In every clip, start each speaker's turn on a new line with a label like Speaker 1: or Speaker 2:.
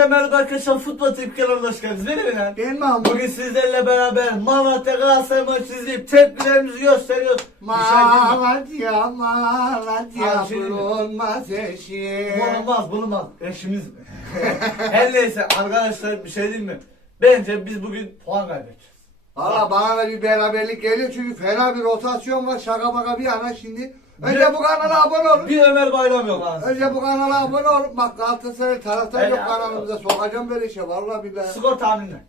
Speaker 1: Hepinize merhaba arkadaşlar. Futbol Tip kanalına hoş geldiniz. Benim İlhan.
Speaker 2: Ben Mahmut.
Speaker 1: Bugün sizlerle beraber Malatya Galatasaray maçı izleyip tepkilerimizi gösteriyoruz.
Speaker 2: Malatya, Malatya,
Speaker 1: şey
Speaker 2: bulunmaz eşi.
Speaker 1: Bulunmaz bulunmaz. Eşimiz mi? Her neyse arkadaşlar bir şey diyeyim mi? Bence biz bugün puan kaybedeceğiz.
Speaker 2: Valla bana da bir beraberlik geliyor çünkü fena bir rotasyon var şaka baka bir yana şimdi. Önce bu kanala abone olun.
Speaker 1: Bir Ömer Bayram yok lan.
Speaker 2: Önce bu kanala abone olun. Bak Galatasaray taraftar yok kanalımıza sokacağım böyle işe valla billahi.
Speaker 1: Skor tahmini ne?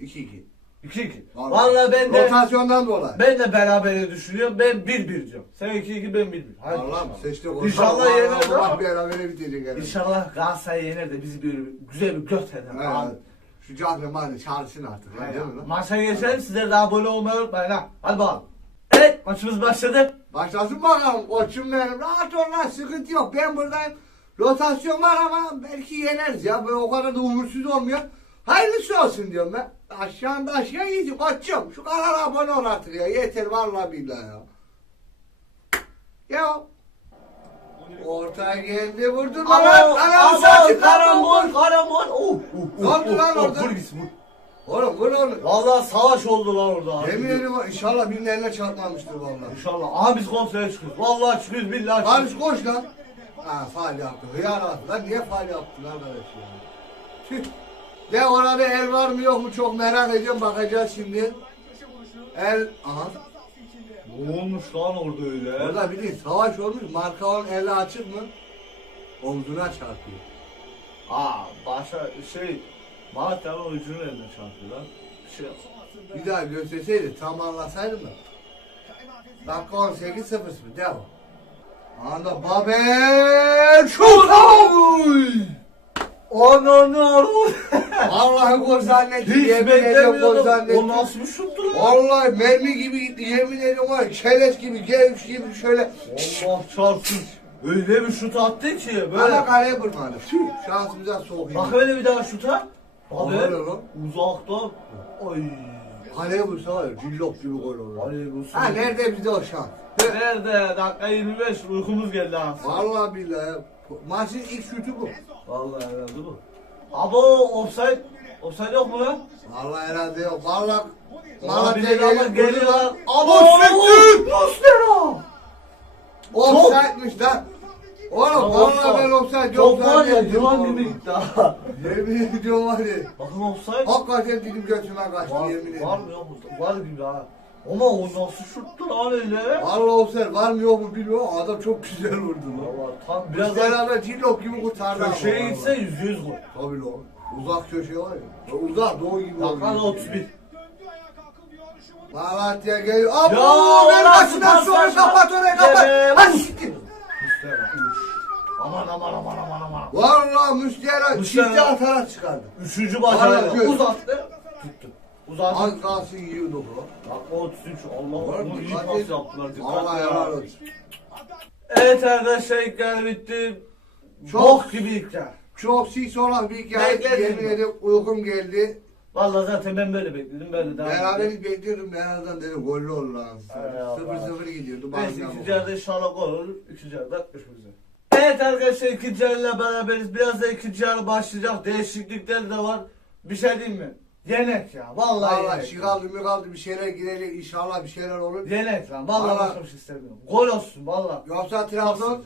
Speaker 2: 2-2.
Speaker 1: 2-2.
Speaker 2: Vallahi.
Speaker 1: Vallahi ben de
Speaker 2: Rotasyondan dolayı.
Speaker 1: ben de berabere düşünüyorum. Ben 1-1 diyorum. Sen 2-2 ben 1-1. Hadi
Speaker 2: Valla
Speaker 1: inşallah.
Speaker 2: seçtik o.
Speaker 1: İnşallah yeneriz
Speaker 2: Allah
Speaker 1: ama.
Speaker 2: berabere bitecek yani.
Speaker 1: İnşallah Galatasaray yener de bizi bir güzel bir göt eder. Abi.
Speaker 2: Evet. Şu Cahre Mane çağırsın artık. lan, değil mi lan?
Speaker 1: Maça geçelim. Sizler de abone olmayı unutmayın ha. Hadi bakalım. Evet maçımız başladı.
Speaker 2: Başlasın bakalım koçum benim. Rahat ol lan sıkıntı yok. Ben buradayım. Rotasyon var ama belki yeneriz ya. Böyle o kadar da umursuz olmuyor. Hayırlısı olsun diyorum ben. Aşağında aşağı iyice koçum. Şu kanala abone ol artık ya. Yeter vallahi billahi ya. Ya. Orta geldi vurdu lan.
Speaker 1: Ama
Speaker 2: Anam saçı
Speaker 1: karambol karambol. Oh, oh,
Speaker 2: Ne oldu lan orada?
Speaker 1: Vur gitsin vur.
Speaker 2: Oğlum vur oğlum.
Speaker 1: Vallahi savaş oldu lan orada. abi.
Speaker 2: Yemin ederim inşallah birinin eline çarpmamıştır vallahi.
Speaker 1: İnşallah. Aha biz konsere çıkıyoruz. Vallahi çıkıyoruz billahi
Speaker 2: Barış
Speaker 1: çıkıyoruz.
Speaker 2: koş lan. Ha faal yaptı. Hıyar attı. Lan niye faal yaptın arkadaş ya? Tüh. De orada el var mı yok mu çok merak ediyorum. Bakacağız şimdi. El. Aha.
Speaker 1: Ne olmuş lan orada öyle?
Speaker 2: Orada bildiğin savaş olmuş. Markaon eli açık mı? Omzuna çarpıyor.
Speaker 1: Aa başa şey Malatya'nın oyuncunun eline çarpıyor lan. Bir şey yok.
Speaker 2: Bir daha gösterseydi tam anlasaydım da. Dakika 18 0 Devam. Anda Babel şut!
Speaker 1: Ananı arvur.
Speaker 2: Vallahi gol zannettim.
Speaker 1: Hiç
Speaker 2: Yemin ediyorum gol
Speaker 1: beklemiyordum.
Speaker 2: zannettim.
Speaker 1: O nasıl bir şuttu lan?
Speaker 2: Vallahi mermi gibi gitti. Yemin ediyorum var. ya, Çerez gibi, gevş gibi şöyle.
Speaker 1: Allah çarpsın. Öyle bir şut attı ki
Speaker 2: Böyle. Ama kaleye vurmadı. Şansımıza sokayım.
Speaker 1: Bak öyle bir daha şuta. Abi
Speaker 2: lan.
Speaker 1: uzaktan. Ay.
Speaker 2: Kaleye vursa var ya, cillop gibi gol olur.
Speaker 1: Ali
Speaker 2: Ha nerede bizde o şans?
Speaker 1: Nerede? Dakika 25 uykumuz geldi ha.
Speaker 2: Vallahi billahi. Maçın ilk şutu bu.
Speaker 1: Vallahi herhalde bu. Abo offside. Offside yok mu lan?
Speaker 2: Vallahi herhalde yok. Vallahi
Speaker 1: Malatya geliyor.
Speaker 2: geliyor. Abo
Speaker 1: Offside.
Speaker 2: sektir.
Speaker 1: Offside.
Speaker 2: Offside'miş lan. Oğlum vallahi ben yok
Speaker 1: Top var ya yılan gibi gitti ha.
Speaker 2: Yemin ediyorum var ya.
Speaker 1: Bakın offside.
Speaker 2: Hakikaten dilim götüme kaçtı
Speaker 1: Var,
Speaker 2: yemin ediyorum.
Speaker 1: var mı yok mu? Var gibi ha. Ama o nasıl şuttu lan öyle?
Speaker 2: Vallahi offside var mı yok mu bilmiyorum. Adam çok güzel vurdu lan.
Speaker 1: Valla tam
Speaker 2: Biraz
Speaker 1: daha
Speaker 2: beraber cillop gibi kurtardı
Speaker 1: köşeye gitse yüz yüz gol.
Speaker 2: Tabii lan. Uzak köşe var ya. Uzak doğu gibi oluyor.
Speaker 1: 31.
Speaker 2: Malatya geliyor. Ver
Speaker 1: orası
Speaker 2: başından sonra kapat orayı kapat. Hadi siktir.
Speaker 1: Aman aman aman aman aman.
Speaker 2: Vallahi Müslüman
Speaker 1: Müslüman.
Speaker 2: çifte atarak çıkardı.
Speaker 1: Üçüncü bacağıyla
Speaker 2: gör.
Speaker 1: uzattı. Tuttu. Uzattı.
Speaker 2: Az kalsın yiyordu bu.
Speaker 1: Dakika 33. Allah
Speaker 2: Var
Speaker 1: Allah.
Speaker 2: mı?
Speaker 1: iyi pas
Speaker 2: et.
Speaker 1: yaptılar.
Speaker 2: Vallahi
Speaker 1: Dikkat
Speaker 2: helal
Speaker 1: ya.
Speaker 2: olsun.
Speaker 1: Evet arkadaşlar ilkler bitti.
Speaker 2: Çok-
Speaker 1: Bok gibi ilkler.
Speaker 2: Çok sik olan bir hikaye.
Speaker 1: Bekledim.
Speaker 2: Yemin ediyorum uykum geldi.
Speaker 1: Vallahi zaten ben böyle bekledim. Böyle devam edeyim.
Speaker 2: Beraberlik bekliyordum. En azından dedim gollü olur lan.
Speaker 1: Hay Allah.
Speaker 2: 0-0 gidiyordu.
Speaker 1: Neyse
Speaker 2: bazen
Speaker 1: ikinci
Speaker 2: oldu.
Speaker 1: yarıda inşallah gol olur. İkinci yarıda görüşmek üzere. Evet arkadaşlar ikinci yarıyla beraberiz. Biraz da ikinci yarı başlayacak. Değişiklikler de var. Bir şey diyeyim mi? Yenek ya. Vallahi,
Speaker 2: Vallahi
Speaker 1: yenek.
Speaker 2: şi kaldı mı kaldı bir şeyler girecek inşallah bir şeyler olur.
Speaker 1: Yenek lan. Vallahi,
Speaker 2: Vallahi.
Speaker 1: başka bir şey istemiyorum. Gol olsun vallahi.
Speaker 2: Yoksa Trabzon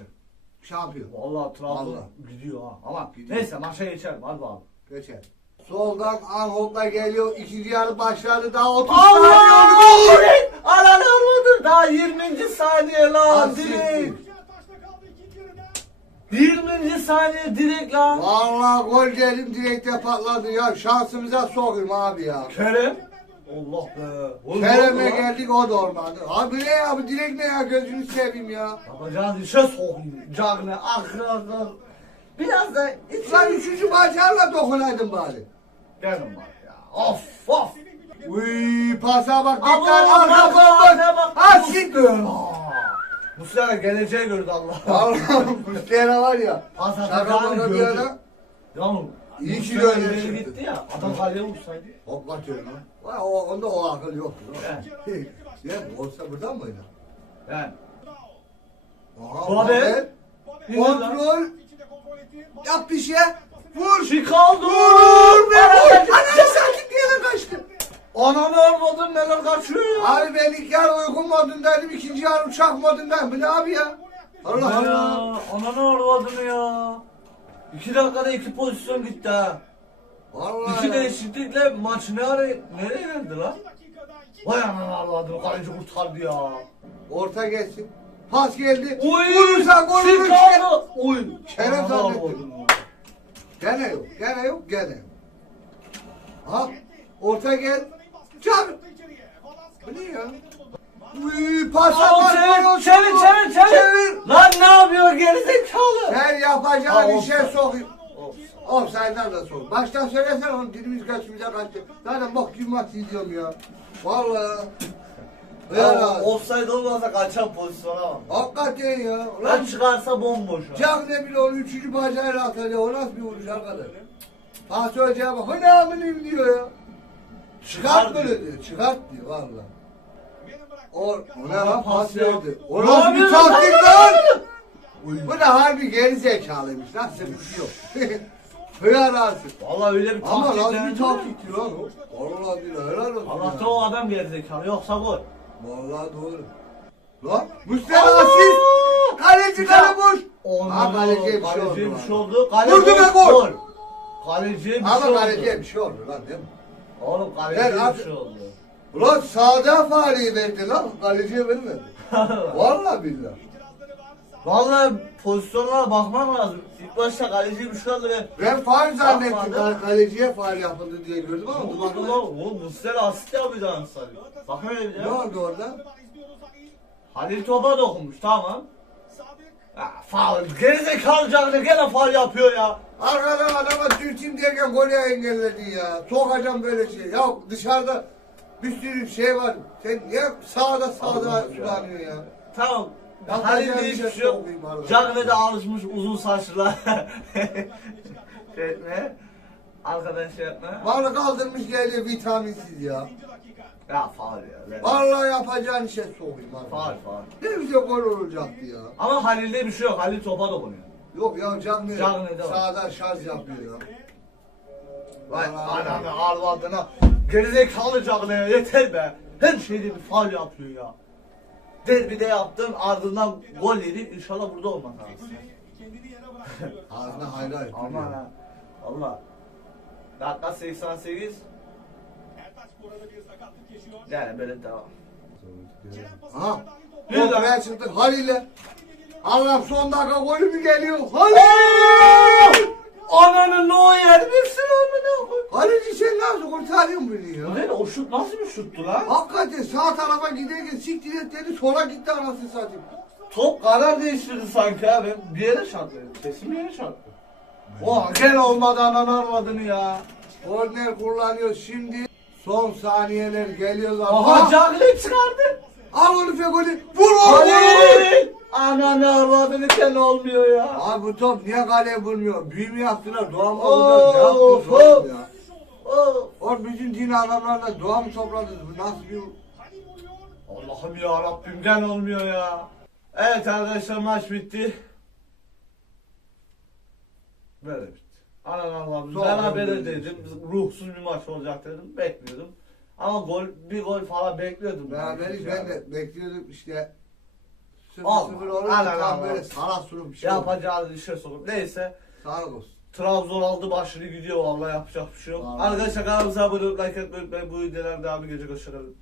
Speaker 2: şampiyon.
Speaker 1: Vallahi Trabzon
Speaker 2: Vallahi.
Speaker 1: gidiyor ha. Ama
Speaker 2: Gidiyor.
Speaker 1: neyse maça geçelim. Hadi bakalım.
Speaker 2: Geçer. Soldan Anholt'la geliyor. İkinci yarı başladı. Daha 30
Speaker 1: Allah!
Speaker 2: saniye oldu.
Speaker 1: Ananı vurdu. Daha 20. saniye lan. Direkt. 20. saniye direkt lan.
Speaker 2: Vallahi gol dedim direkte patladı ya. Şansımıza sokayım abi ya.
Speaker 1: Kerem. Allah be. Oğlum,
Speaker 2: Kerem'e
Speaker 1: lan?
Speaker 2: geldik o da olmadı. Abi ne ya bu direkt ne ya gözünü seveyim ya.
Speaker 1: Yapacağın işe sokayım. Canı, aklını. Biraz da
Speaker 2: Lan
Speaker 1: içeri.
Speaker 2: üçüncü bacağınla dokunaydın bari.
Speaker 1: Gelin bak ya. Of of.
Speaker 2: Uy pasa bak dikkat
Speaker 1: bak,
Speaker 2: arka bomboş. Ha siktir.
Speaker 1: Muslera geleceği gördü Allah.
Speaker 2: Allah'ım Muslera var ya.
Speaker 1: Pas
Speaker 2: Şaka
Speaker 1: atacağını
Speaker 2: baka bir
Speaker 1: gördü.
Speaker 2: ara.
Speaker 1: Yavrum.
Speaker 2: İyi ki
Speaker 1: Muslera ileri
Speaker 2: çıktı.
Speaker 1: gitti ya. Adam kaleye vursaydı.
Speaker 2: Hop atıyor lan. Vay, o, onda o akıl yoktu.
Speaker 1: Evet.
Speaker 2: Ya olsa buradan mı oynar? Aha,
Speaker 1: Babel.
Speaker 2: Babel. Kontrol. Yap bir şey. Vur.
Speaker 1: Chicago.
Speaker 2: Vur be vur.
Speaker 1: Ana-
Speaker 2: Ananı satayım diye de kaçtı.
Speaker 1: Ananı almadın neler kaçıyor ya.
Speaker 2: Abi ben ilk yarı uyku modundaydım, ikinci yarı uçak modundayım. Bu ne abi ya? Allah
Speaker 1: Ya,
Speaker 2: Allah.
Speaker 1: Ananı almadın ya. İki dakikada iki pozisyon gitti ha.
Speaker 2: Vallahi
Speaker 1: İki
Speaker 2: ya.
Speaker 1: değişiklikle maç ne ara nereye geldi lan? Vay ananı almadın kaleci kurtardı ya.
Speaker 2: Orta gelsin. Pas geldi.
Speaker 1: Oy!
Speaker 2: Vurursa gol olur.
Speaker 1: Chicago. Oy.
Speaker 2: Kerem
Speaker 1: Ananı
Speaker 2: zannettim.
Speaker 1: almadın ya.
Speaker 2: Gene yok, gene yok, gene yok. Ha, orta gel. Çak. Bu ne ya? Uy, pasa
Speaker 1: Al, çevir, çevir, çevir. Lan ne yapıyor gerizekalı?
Speaker 2: Sen yapacağın
Speaker 1: Ha,
Speaker 2: işe
Speaker 1: offside.
Speaker 2: sokayım.
Speaker 1: Offside.
Speaker 2: Offside'dan da sok. Baştan söylesen onu dilimiz kaçımıza kaçtı. Zaten bak gibi maç izliyorum ya. Vallahi.
Speaker 1: Ya,
Speaker 2: Ya,
Speaker 1: offside olmasa kaçan pozisyona bak.
Speaker 2: hakikaten ya.
Speaker 1: Lan
Speaker 2: Lan
Speaker 1: çıkarsa bomboş. ha.
Speaker 2: Cak ne bile onu üçüncü bacağıyla atacak. O nasıl bir vuruş arkadaş? Pas hocaya bak. Bu ne amınıyım diyor ya. Çıkart böyle diyor. Çıkart diyor valla. O, o ne lan pas verdi. O nasıl bir taktik
Speaker 1: lan?
Speaker 2: lan? Bu da harbi geri zekalıymış. Bir şey yok. Hıyar ağzı.
Speaker 1: Vallahi öyle bir
Speaker 2: Ama
Speaker 1: taktik
Speaker 2: nasıl bir
Speaker 1: denedi.
Speaker 2: taktikti lan o? Vallahi billahi helal olsun.
Speaker 1: Allah'ta o adam gerizekalı yoksa gol.
Speaker 2: Vallahi doğru. Lan Mustafa asist. Kaleci kale boş. Ha kaleciye bir şey oldu.
Speaker 1: Kaleciye bir
Speaker 2: lan.
Speaker 1: şey oldu.
Speaker 2: Vurdu ve gol.
Speaker 1: Kaleciye bir
Speaker 2: Ama
Speaker 1: şey oldu.
Speaker 2: kaleciye bir şey oldu lan değil mi?
Speaker 1: Oğlum
Speaker 2: Ver,
Speaker 1: kaleciye
Speaker 2: at.
Speaker 1: bir şey oldu.
Speaker 2: Ulan sağda fareyi verdi lan. Kaleciye vermedi. Vallahi billahi.
Speaker 1: Vallahi pozisyonlara bakman lazım. İlk başta kaleciye bir şey oldu ve
Speaker 2: Ben faal zannettim. Kale- Kaleciye faal yapıldı diye gördüm
Speaker 1: ne
Speaker 2: ama
Speaker 1: oldu
Speaker 2: bakmadım.
Speaker 1: lan? Oğlum Muslera asist yapacağını sanıyor. Bak öyle bir
Speaker 2: Ne
Speaker 1: de.
Speaker 2: oldu orada?
Speaker 1: Halil topa dokunmuş tamam. Ya faul. Gerizekalı canlı gene faul yapıyor ya.
Speaker 2: Arkadan adama dürteyim derken golü engelledi ya. Sokacağım böyle şey. Ya dışarıda bir sürü şey var. Sen niye sağda sağda
Speaker 1: ya.
Speaker 2: sulanıyor ya?
Speaker 1: Tamam.
Speaker 2: Yapacağım
Speaker 1: Halil'de
Speaker 2: bir
Speaker 1: hiçbir
Speaker 2: şey
Speaker 1: şey yok.
Speaker 2: sokayım arada.
Speaker 1: Canve de alışmış uzun saçlılar. şey etmeye. Arkadan şey etmeye.
Speaker 2: Bana kaldırmış geliyor vitaminsiz ya.
Speaker 1: Ya faul ya.
Speaker 2: Vallahi yapacağın işe sokayım abi.
Speaker 1: Faul faul.
Speaker 2: Ne güzel gol olacaktı ya.
Speaker 1: Ama Halil'de bir şey yok. Halil topa dokunuyor.
Speaker 2: Yok ya Canlı
Speaker 1: da var.
Speaker 2: sağdan şarj yapıyor ya.
Speaker 1: Vay ananı arvadına. Gerizekalı ya yeter be. Her şeyde bir faul yapıyor ya. Derbide yaptın ardından gol yedi. İnşallah burada olmaz aslında.
Speaker 2: Ağzına hayra et.
Speaker 1: Aman ha. Valla. Dakika 88. Yani böyle devam.
Speaker 2: Ha.
Speaker 1: Bir dakika.
Speaker 2: Ortaya çıktık Halil'e. Allah'ım son dakika golü mü geliyor? Halil!
Speaker 1: Ananı no yer misin amına koy?
Speaker 2: Kaleci sen nasıl kurtarıyorsun beni ya?
Speaker 1: ne o şut nasıl bir şuttu lan?
Speaker 2: Hakikaten sağ tarafa giderken siktir et dedi sola gitti anasını satayım.
Speaker 1: Top karar değiştirdi sanki ha ben bir yere çarptım. Sesim bir yere çarptı. Oha gene olmadı ananı arvadını ya.
Speaker 2: Korner kullanıyor şimdi. Son saniyeler geliyor.
Speaker 1: Aha Cagle çıkardı.
Speaker 2: Al onu Fegoli. Vur oğlum.
Speaker 1: Halil! Ananı arvadını gene olmuyor ya.
Speaker 2: Abi bu top niye kaleye vurmuyor? Büyü mü yaptılar? Doğa mı oldular? Ne yaptınız
Speaker 1: of.
Speaker 2: oğlum ya?
Speaker 1: Oh.
Speaker 2: Oğlum bütün din adamlarla doğa mı topladınız? Bu nasıl bir...
Speaker 1: Allah'ım ya Rabbim gene olmuyor ya. Evet arkadaşlar maç bitti. Böyle bitti. Anan
Speaker 2: Son
Speaker 1: beraber
Speaker 2: golü
Speaker 1: dedim. Ruhsuz bir maç olacak dedim. Bekliyordum. Ama gol bir gol falan bekliyordum.
Speaker 2: Beraberiz ben de bekliyordum işte.
Speaker 1: Al.
Speaker 2: 0-0 olur
Speaker 1: Al, al,
Speaker 2: tam böyle sağa sürüm bir şey.
Speaker 1: Yapacağız işe sokup. Neyse.
Speaker 2: Sağlık olsun.
Speaker 1: Trabzon aldı başını gidiyor vallahi yapacak bir şey yok. Arkadaşlar kanalımıza abone olmayı, like etmeyi unutmayın. Bu videolar devamı gelecek. Hoşçakalın.